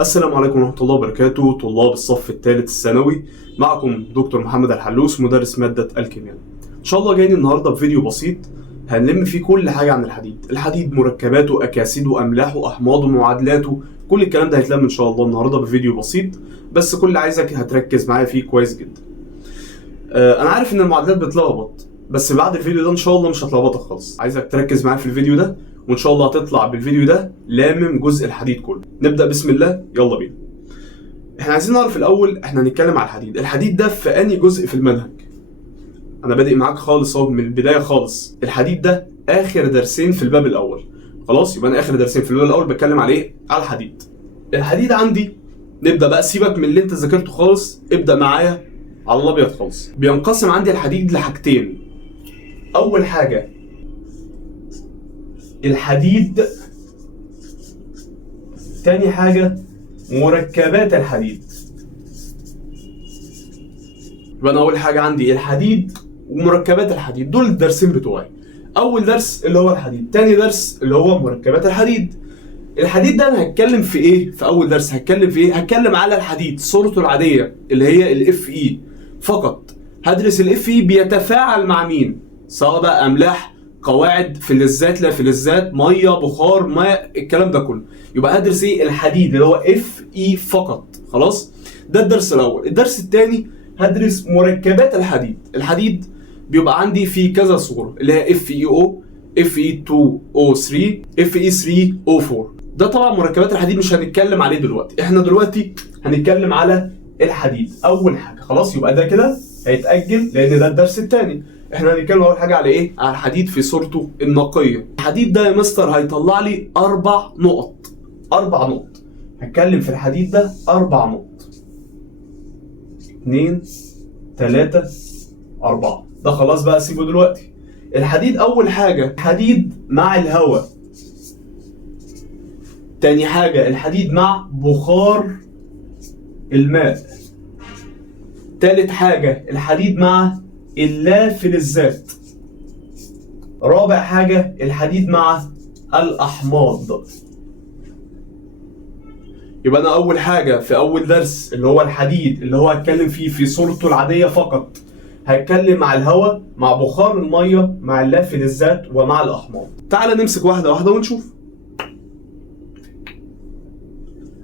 السلام عليكم ورحمة الله وبركاته. طلاب الصف الثالث الثانوي، معكم دكتور محمد الحلوس مدرس مادة الكيمياء. إن شاء الله جايين النهاردة بفيديو بسيط هنلم فيه كل حاجة عن الحديد مركباته، أكاسيده، أملاحه، أحماضه، معادلاته، كل الكلام ده هيتلم إن شاء الله النهاردة بفيديو بسيط، بس كل اللي عايزك هتركز معايا فيه كويس جدا. أنا عارف إن المعادلات بتلخبط، بس بعد الفيديو ده إن شاء الله مش هتلخبطك خالص. عايزك تركز معايا في الفيديو ده، وان شاء الله هتطلع بالفيديو ده لامم جزء الحديد كله. نبدا بسم الله، يلا بينا. احنا عايزين نعرف الاول احنا هنتكلم على الحديد ده في انهي جزء في المنهج. انا بادئ معاك خالص اهو من البدايه خالص. الحديد ده اخر درسين في الباب الاول، خلاص؟ يبقى انا اخر درسين في الباب الاول بتكلم على ايه؟ على الحديد عندي. نبدا بقى، سيبك من اللي انت ذاكرته خالص، ابدا معايا على الابيض خالص. بينقسم عندي الحديد لحاجتين. اول حاجه الحديد، تاني حاجة مركبات الحديد. يبقى أنا أول حاجة عندي الحديد ومركبات الحديد، دول الدرسين بتوعي. أول درس اللي هو الحديد، تاني درس اللي هو مركبات الحديد. الحديد ده أنا هتكلم في إيه؟ في أول درس هتكلم في إيه؟ هتكلم على الحديد صورته العادية اللي هي الاف اي فقط. هدرس الاف اي بيتفاعل مع مين؟ سواء بقى أملاح، قواعد، فلزات، لا فلزات، ميه، بخار، ماء، الكلام ده كله. يبقى هدرس ايه؟ الحديد اللي هو اف اي فقط. خلاص؟ ده الدرس الاول. الدرس الثاني هدرس مركبات الحديد بيبقى عندي في كذا صوره، اللي هي اف اي او، اف اي 2 او 3، اف اي 3 او 4. ده طبعا مركبات الحديد مش هنتكلم عليه دلوقتي. احنا دلوقتي هنتكلم على الحديد اول حاجه. خلاص؟ يبقى ده كده هيتاجل لان ده الدرس الثاني. احنا هنتكلم اول حاجه على ايه؟ على الحديد في صورته النقيه. الحديد ده يا مستر هيطلع لي 4 نقط. 4 نقط. هتكلم في الحديد ده 4 نقط. 2 3 4. ده خلاص بقى سيبه دلوقتي. الحديد اول حاجه حديد مع الهواء. تاني حاجه الحديد مع بخار الماء. تالت حاجه الحديد مع اللافلزات. رابع حاجة الحديد مع الأحماض. يبقى أنا أول حاجة في أول درس اللي هو الحديد اللي هو هتكلم فيه في صورته العادية فقط، هتكلم مع الهواء، مع بخار المية، مع اللافلزات، ومع الأحماض. تعال نمسك واحدة واحدة ونشوف.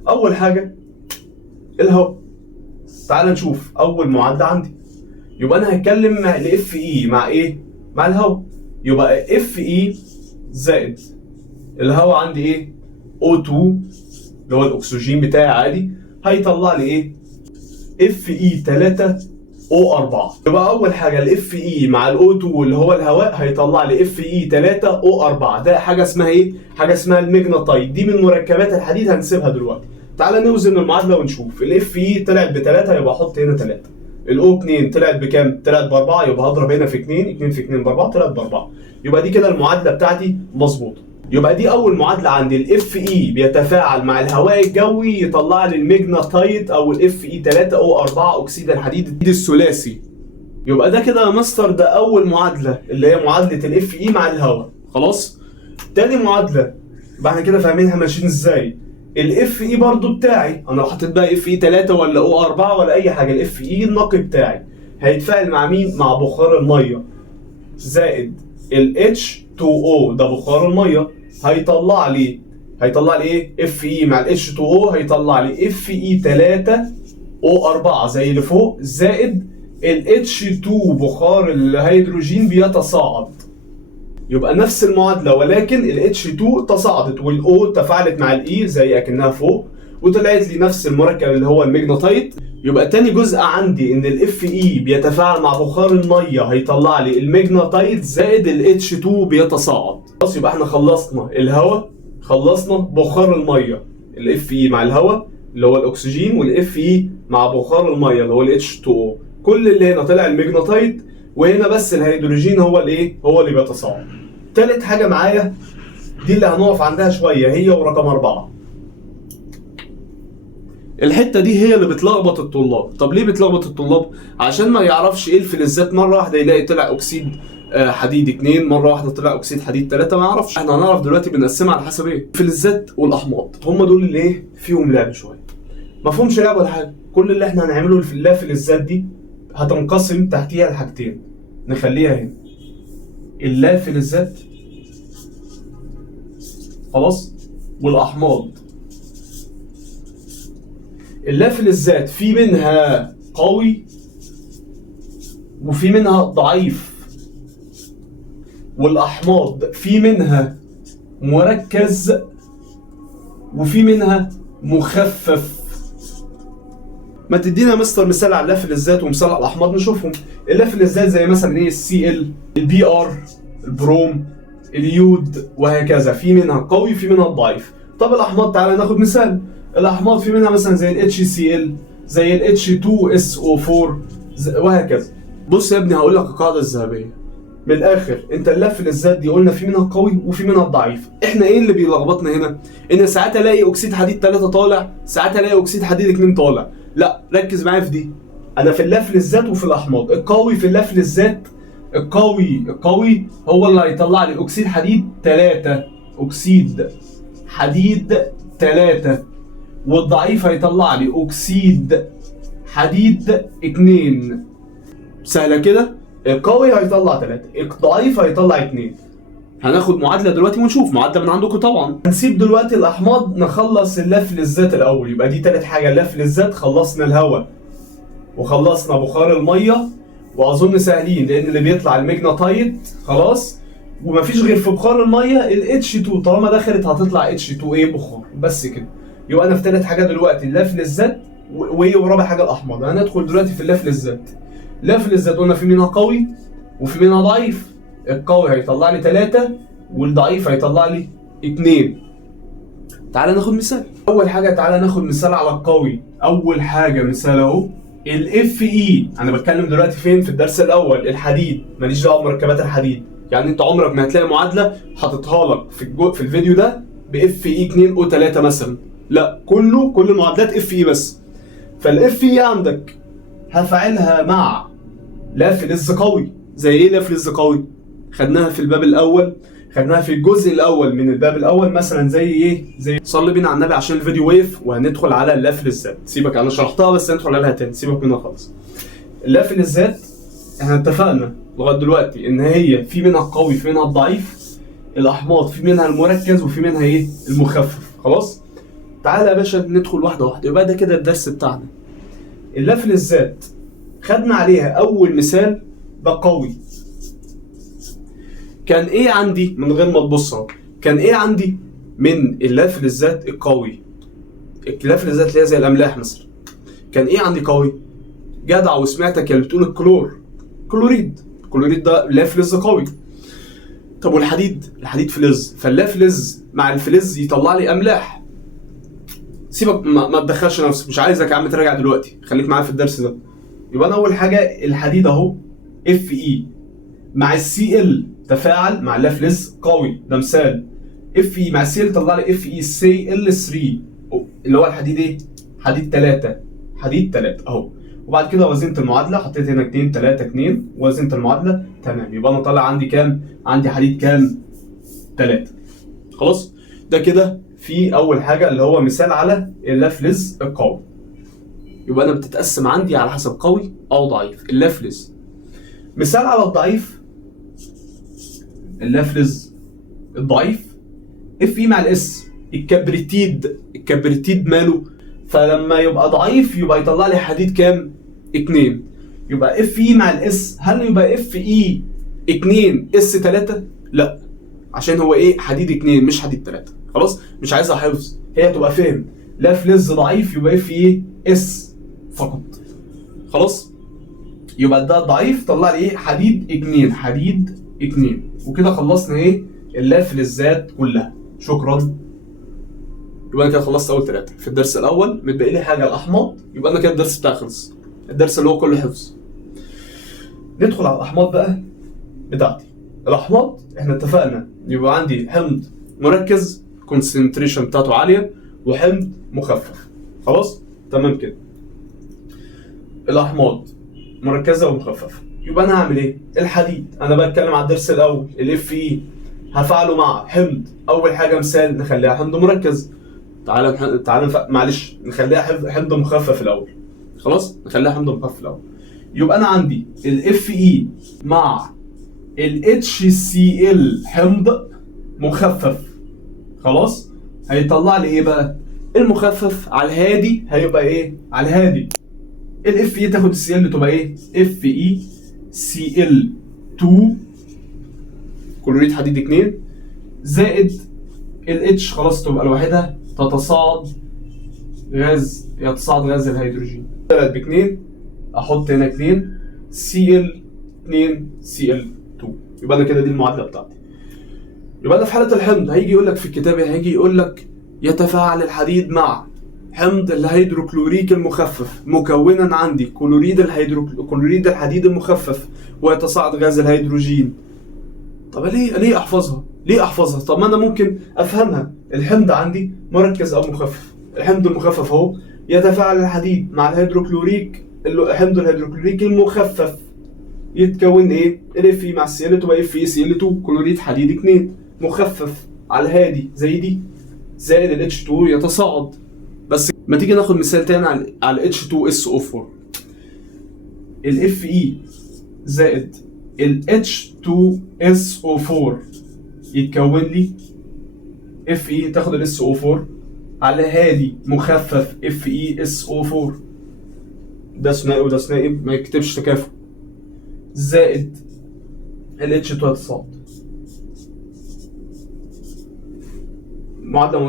أول حاجة الهواء. تعال نشوف أول معادلة عندي. يبقى أنا هتكلم مع الاف اي مع إيه؟ مع الهواء. يبقى اف اي زائد الهواء عندي ايه؟ O2 اللي هو الاكسجين بتاعي عادي، هيطلع لي ايه؟ اف اي 3 O4. يبقى اول حاجه الاف اي مع الO2 اللي هو الهواء هيطلع لي اف اي 3 O4. ده حاجه اسمها ايه؟ حاجه اسمها المجناطيد. دي من مركبات الحديد هنسيبها دلوقتي. تعالى نوزن المعادله ونشوف. الاف اي طلعت ب3 يبقى احط هنا 3. الاو 2 طلعت بكام؟ طلعت ب4 يبقى هضرب هنا في 2. 2 في 2 ب4، طلعت ب4. يبقى دي كده المعادله بتاعتي مظبوطه. يبقى دي اول معادله عندي. الاف اي بيتفاعل مع الهواء الجوي يطلع لي المجناطيد او الاف اي 3 او 4 اكسيد الحديد الثلاثي. يبقى ده كده يا مستر ده اول معادله اللي هي معادله الاف اي مع الهواء. خلاص؟ تاني معادله يبقى احنا كده فاهمينها ماشيين ازاي. الاف اي برضو بتاعي انا لو حطيت بقى اف اي 3 ولا او 4 ولا اي حاجه، الاف اي النقي بتاعي هيتفاعل مع مين؟ مع بخار الميه زائد ال H2O. ده بخار الميه هيطلع لي ايه؟ اف اي مع ال H2O هيطلع لي اف اي 3 O4 زي اللي فوق زائد ال H2 بخار الهيدروجين بيتصاعد. يبقى نفس المعادلة ولكن ال H2 تصاعدت وال O تفاعلت مع ال E زي اكنها فوق وطلعت لي نفس المركب اللي هو المجناطيد. يبقى تاني جزء عندي ان ال Fe بيتفاعل مع بخار المية هيطلع لي المجناطيد زائد ال H2 بيتصاعد. خلاص يبقى احنا خلصنا الهواء، خلصنا بخار المية. ال Fe مع الهواء اللي هو الاكسجين، وال Fe مع بخار المية اللي هو ال H2O. كل اللي هنا طلع المجناطيد وهنا بس الهيدروجين هو الايه؟ هو اللي بيتصاعد. تالت حاجة معايا دي اللي هنقف عندها شوية، هي ورقم 4. الحتة دي هي اللي بتلخبط الطلاب. طب ليه بتلخبط الطلاب؟ عشان ما يعرفش ايه الفلزات، مرة واحدة يلاقي طلع اكسيد حديد 2 مره واحده طلع اكسيد حديد 3، ما اعرفش. احنا هنعرف دلوقتي بنقسمها على حسب ايه. الفلزات والاحماض هم دول اللي ايه فيهم لعب شويه، ما فيهمش لعب ولا حاجه. كل اللي احنا هنعمله في اللافلزات دي هتنقسم تحتيها لحاجتين، نخليها هنا اللافلزات خلاص والاحماض. اللافلزات في منها قوي وفي منها ضعيف، والاحماض في منها مركز وفي منها مخفف. ما تدينا مستر مثال على اللافلزات ومثال على الاحماض نشوفهم. اللافلزات زي مثلا ايه؟ الCl، البي ار، البروم، اليود، وهكذا. في منها قوي في منها ضعيف. طب الاحماض تعالى ناخد مثال. الاحماض في منها مثلا زي ال HCl، زي ال H2SO4 وهكذا. بص يا ابني هقول لك القاعده الذهبيه من الاخر. انت اللافلزات دي قلنا في منها القوي وفي منها الضعيف. احنا ايه اللي بيلخبطنا هنا؟ ان ساعات الاقي اكسيد حديد 3 طالع، ساعات الاقي اكسيد حديد 2 طالع. لا ركز معايا في دي. انا في اللافلزات وفي الاحماض. القوي في اللافلزات، القوي هو اللي هيطلع لي اكسيد حديد 3، اكسيد حديد 3، والضعيف هيطلع لي اكسيد حديد 2. سهله كده. القوي هيطلع 3، الضعيف هيطلع 2. هناخد معادله دلوقتي ونشوف معادله من عندكم طبعا. هنسيب دلوقتي الاحماض نخلص اللافلزات الاول. يبقى دي تالت حاجه اللافلزات. خلصنا الهواء وخلصنا بخار الميه، واظن سهلين لان اللي بيطلع المجناطيد خلاص، ومفيش غير في بخار الميه ال H2 طالما دخلت هتطلع H2A بخار بس كده. يبقى انا في تالت حاجه دلوقتي اللافلزات ورابع حاجه الاحماض. هندخل دلوقتي في اللافلزات. اللافلزات قلنا في منها قوي وفي منها ضعيف. القوي هيطلع لي 3 والضعيف هيطلع لي 2. تعالى ناخد مثال. اول حاجه تعالى ناخد مثال على القوي. اول حاجه مثال اهو Fe. انا بتكلم دلوقتي فين؟ في الدرس الاول الحديد. ماليش دعوه بمركبات الحديد. يعني انت عمرك ما هتلاقي معادله حاططها لك في الفيديو ده ب Fe2O3 مثلا. لا كل معادلات Fe بس. فالFe عندك هفعلها مع لافلز قوي. زي ايه لافلز قوي؟ خدناها في الباب الاول، خدناها في الجزء الاول من الباب الاول مثلا. زي ايه؟ زي صلي بينا على النبي عشان الفيديو وقف. وهندخل على اللافلزات. سيبك انا شرحتها بس ندخل عليها تاني، سيبك منها خالص. اللافلزات احنا اتفقنا لغايه دلوقتي ان هي في منها القوي في منها الضعيف. الاحماض في منها المركز وفي منها ايه؟ المخفف. خلاص تعالى يا باشا ندخل واحده واحده. يبقى ده كده الدرس بتاعنا. اللافلزات خدنا عليها اول مثال ده قوي. كان ايه عندي من غير ما تبص اهو؟ كان ايه عندي من اللافلزات القوي؟ اللافلزات اللي هي زي الاملاح مثلا. كان ايه عندي قوي؟ جدع وسمعتك اللي بتقول كلوريد ده لافلز قوي. طب والحديد؟ الحديد فلز. فاللافلز مع الفلز يطلع لي املاح. سيبك ما تدخلش نفسك، مش عايزك يا عم تراجع دلوقتي، خليك معايا في الدرس ده. يبقى انا اول حاجه الحديد اهو Fe مع الCl تفاعل مع اللافلز قوي. ده مثال. Fe مع الCl طلع لي FeCl3 اللي هو الحديد ايه؟ حديد 3 اهو. وبعد كده وزنت المعادله، حطيت هنا 2 3 2 وزنت المعادله تمام. يبقى انا طالع عندي كام؟ عندي حديد كام؟ 3. خلاص ده كده في اول حاجه اللي هو مثال على اللافلز القوي. يبقى انا بتتقسم عندي على حسب قوي او ضعيف. اللافلز مثال على الضعيف. اللافلز الضعيف Fe مع الاس. الكبريتيد ماله؟ فلما يبقى ضعيف يبقى يطلع لي حديد كام؟ 2. يبقى Fe مع الاس. هل يبقى Fe2S3؟ لا، عشان هو ايه؟ حديد 2 مش حديد 3. خلاص مش عايزها حفظ، هي تبقى فهم. لافلز ضعيف يبقى Fe S فقط. خلاص يبقى ده ضعيف طلع لي ايه؟ حديد 2. وكده خلصنا ايه؟ اللافلزات كلها. شكرا. يبقى انا كده خلصت اول 3 في الدرس الاول. متبقي لي حاجه الاحماض. يبقى انا كده الدرس بتاعي خلص، الدرس اللي هو كله حفظ. ندخل على الاحماض بقى بتاعتي. الاحماض احنا اتفقنا يبقى عندي حمض مركز كونسنتريشن بتاعته عاليه وحمض مخفف. خلاص تمام كده. الاحماض مركزه ومخففه. يبقى انا هعمل ايه؟ الحديد انا بتكلم على الدرس الاول الاف اي هفعله مع حمض. اول حاجه مثال نخليها حمض مركز. تعالى معلش نخليها حمض مخفف الاول. خلاص نخليها حمض مخفف الاول. يبقى انا عندي الاف اي مع الاتش سي ال حمض مخفف. خلاص هيطلع لي ايه بقى؟ المخفف على الهادي هيبقى ايه؟ على الهادي الاف اي تاخد السي ال تبقى ايه؟ اف اي سي ال 2 كلوريد حديد 2 زائد الاتش خلاص تبقى لوحدها يتصاعد غاز الهيدروجين 3 ب 2 احط هنا 2 سي ال 2 سي ال 2 يبقى انا كده دي المعادله بتاعتي. يبقى انا في حاله الحمض هيجي يقول لك في الكتاب هيجي يقول لك يتفاعل الحديد مع حمض الهيدروكلوريك المخفف مكونا عندي كلوريد الحديد المخفف ويتصاعد غاز الهيدروجين. طب ليه احفظها؟ طب ما انا ممكن افهمها. الحمض عندي مركز او مخفف. الحمض المخفف اهو يتفاعل الحديد مع الهيدروكلوريك حمض الهيدروكلوريك المخفف يتكون ايه؟ الاف مع السي ال تبقى اف سي ال 2 كلوريد حديد 2 مخفف على الهادي زي دي زائد الاتش 2 يتصاعد. بس ما تيجي ناخد مثال تاني على الاتش 2 اس او 4 الاف اي زائد الاتش 2 اس او 4 يتكون لي اف اي تاخد الاس او 4 على هادي مخفف اف اي اس او 4 ده ثنائي وده ثنائي ما يكتبش تكافؤ زائد الاتش 2 يتصاعد. معادلة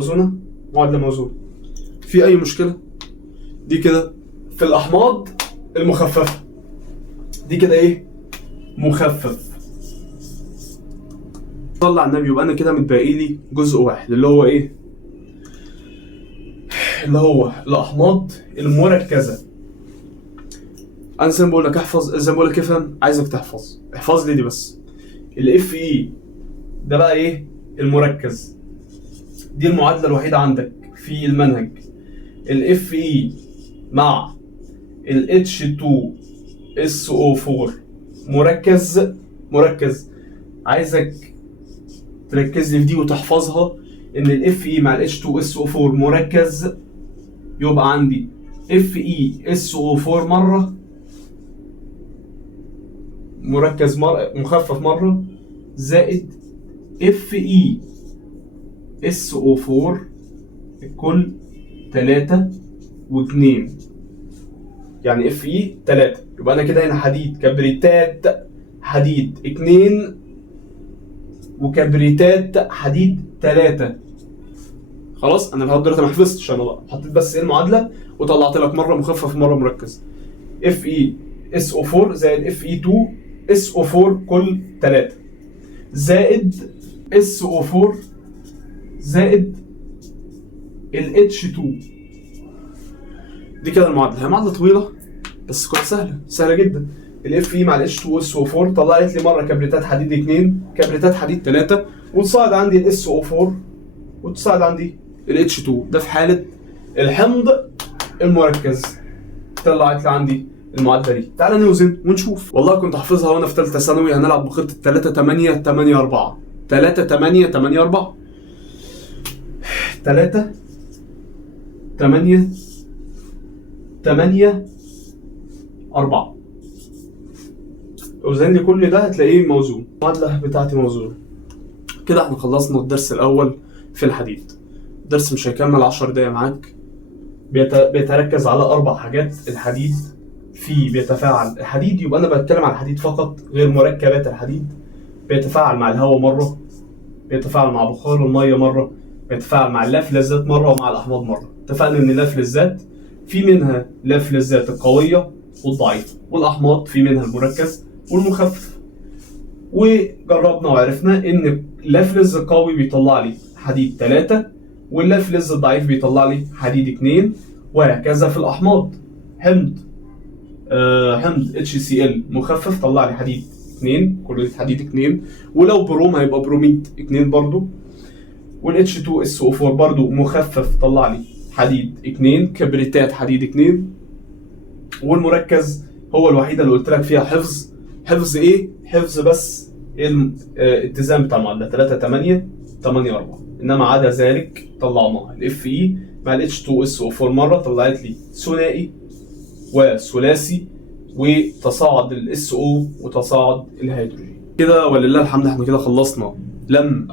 موزونة. في أي مشكلة؟ دي كده في الأحماض المخففة. دي كده إيه؟ مخفف. صلى على النبي. يبقى أنا كده متبقي لي جزء واحد اللي هو إيه؟ اللي هو الأحماض المركزة. أنا زي ما بقول لك احفظ، زي ما بقول لك افهم، عايزك احفظ لي دي بس. الإف إي ده بقى إيه؟ المركز. دي المعادلة الوحيدة عندك في المنهج. الاف اي مع ال H2SO4 مركز. عايزك تركز لي في دي وتحفظها ان الاف اي مع ال H2SO4 مركز. يبقى عندي FeSO4 مرة مركز مخفف مرة زائد FeSO4 الكل 3 و2 يعني Fe 3. يبقى انا كده هنا حديد كبريتات حديد 2 وكبريتات حديد 3. خلاص انا لغايه دلوقتي ما حفظتش، انا بقى حطيت بس ايه المعادله وطلعت لك مره مخفف مره مركز. FeSO4 زائد Fe2SO4 كل 3 زائد SO4 زائد ال H2. دي كده المعادله. هي معادله طويله بس كانت سهله جدا. ال Fe مع ال H2SO4 طلعت لي مره كبريتات حديد 2 كبريتات حديد 3 وتصاعد عندي ال SO4 وتصاعد عندي ال H2. ده في حاله الحمض المركز. طلعت لي عندي المعادله دي. تعالى نوزن ونشوف. والله كنت حافظها وانا في ثالثه ثانوي. هنلعب بخطه 3 8 8 4 3 8 8 4 3 8 8 4. اوزن لي كل ده هتلاقيه موزون. المعادله بتاعتي موزونه. كده احنا خلصنا الدرس الاول في الحديد. الدرس مش هيكمل 10 دقايق معاك. بيتركز على 4 حاجات. الحديد فيه بيتفاعل الحديد، يبقى انا بتكلم عن الحديد فقط غير مركبات الحديد. بيتفاعل مع الهواء مره، بيتفاعل مع بخار الميه مره، بيتفاعل مع اللافلزات مره ومع الاحماض مره. اتفقنا ان اللافلزات في منها اللافلزات القويه والضعيفه، والاحماض في منها المركز والمخفف. وجربنا وعرفنا ان اللافلز القوي بيطلع لي حديد 3 واللافلز الضعيف بيطلع لي حديد 2 وهكذا. في الاحماض حمض HCl مخفف طلع لي حديد 2 كلوريد حديد 2، ولو بروم هيبقى بروميد 2 برضو. وال H2SO4 برضو مخفف طلع لي حديد 2 كبريتات حديد 2. والمركز هو الوحيدة اللي قلت لك فيها حفظ حفظ ايه؟ حفظ بس الاتزان بتاع المعادله 3 8 8 4. انما عدا ذلك طلعناها الاف اي مع الاتش 2 اس او 4 مره طلعت لي ثنائي وثلاثي وتصاعد الاس او وتصاعد الهيدروجين. كده ولله الحمد احنا كده خلصنا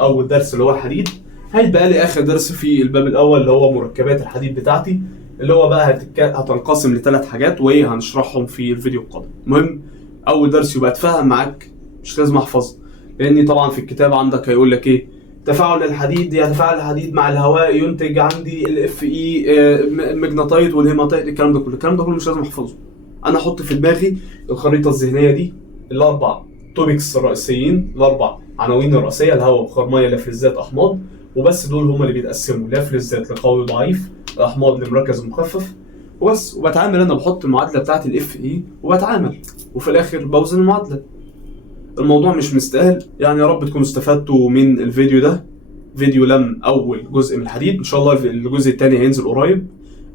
اول درس اللي هو الحديد. هيتبقى لي اخر درس في الباب الاول اللي هو مركبات الحديد بتاعتي، اللي هو بقى هتنقسم لثلاث حاجات وايه هنشرحهم في الفيديو القادم. المهم اول درس يبقى اتفهم معاك، مش لازم احفظه، لان طبعا في الكتاب عندك هيقول لك ايه تفاعل الحديد، يتفاعل الحديد مع الهواء ينتج عندي الاف اي المجناطيد والهيماتيد، الكلام ده كله مش لازم احفظه. انا احط في دماغي الخريطه الذهنيه دي، الاربع توبكس الرئيسيين، الاربع عناوين الرئيسيه، الهواء، بخار ميه، لافلزات، احماض، وبس. دول هم اللي بيتقسموا لافلزات لقوي وضعيف، الاحماض لمركز ومخفف، وبس. وبتعامل انا بحط المعادله بتاعت الاف اي وبتعامل، وفي الاخر بوزن المعادله. الموضوع مش مستاهل يعني. يا رب تكونوا استفدتوا من الفيديو ده، فيديو اول جزء من الحديد. ان شاء الله الجزء الثاني هينزل قريب،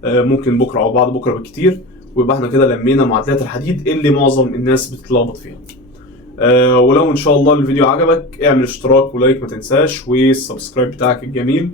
ممكن بكره او بعد بكره بالكتير، ويبقى احنا كده لمينا معادلات الحديد اللي معظم الناس بتتلخبط فيها. ولو ان شاء الله الفيديو عجبك اعمل اشتراك ولايك ما تنساش، والسبسكرايب بتاعك الجميل.